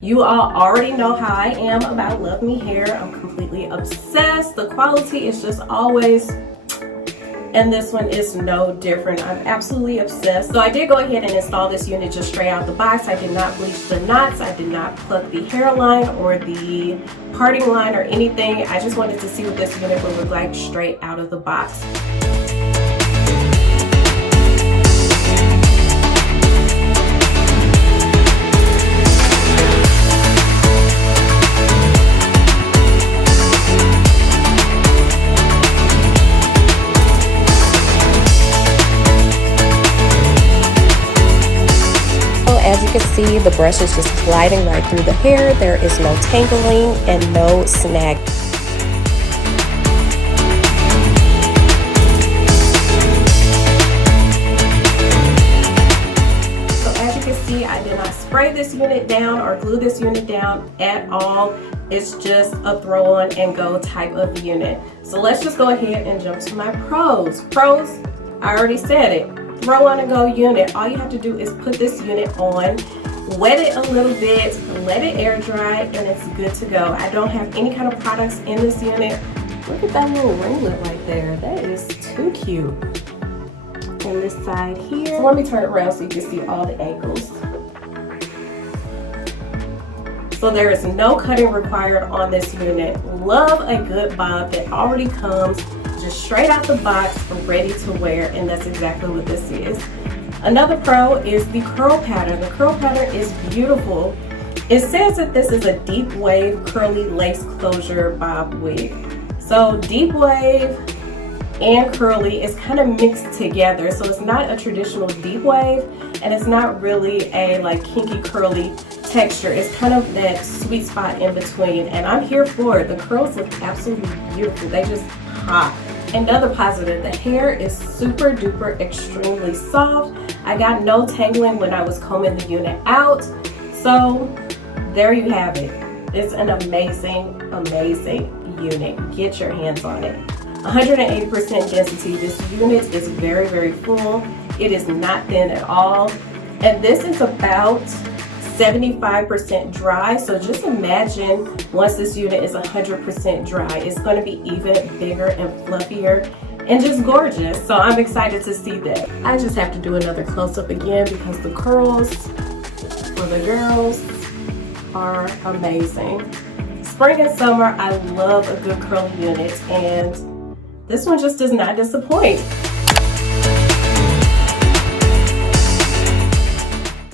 You all already know how I am about Love Me hair. I'm completely obsessed. The quality is just always, and this one is no different. I'm absolutely obsessed. So I did go ahead and install this unit just straight out the box. I did not bleach the knots. I did not pluck the hairline or the parting line or anything. I just wanted to see what this unit would look like straight out of the box. As you can see, the brush is just gliding right through the hair. There is no tangling and no snag. So as you can see, I did not spray this unit down or glue this unit down at all. It's just a throw on and go type of unit. So let's just go ahead and jump to my pros. Pros, I already said it. Throw on and go unit. All you have to do is put this unit on, wet it a little bit, let it air dry, and it's good to go. I don't have any kind of products in this unit. Look at that little ringlet right there. That is too cute. And this side here. So let me turn it around so you can see all the angles. So there is no cutting required on this unit. Love a good bob that already comes just straight out the box, ready to wear, and that's exactly what this is. Another pro is the curl pattern. The curl pattern is beautiful. It says that this is a deep wave curly lace closure bob wig. So deep wave and curly is kind of mixed together. So it's not a traditional deep wave, and it's not really a like kinky curly texture. It's kind of that sweet spot in between, and I'm here for it. The curls look absolutely beautiful. They just pop. Another positive, the hair is super duper extremely soft. I got no tangling when I was combing the unit out. So there you have it. It's an amazing, amazing unit. Get your hands on it. 180% density. This unit is very, very full. It is not thin at all. And this is about 75% dry, so just imagine once this unit is 100% dry, it's going to be even bigger and fluffier and just gorgeous. So I'm excited to see that. I just have to do another close-up again because the curls for the girls are amazing. Spring and summer, I love a good curly unit, and this one just does not disappoint.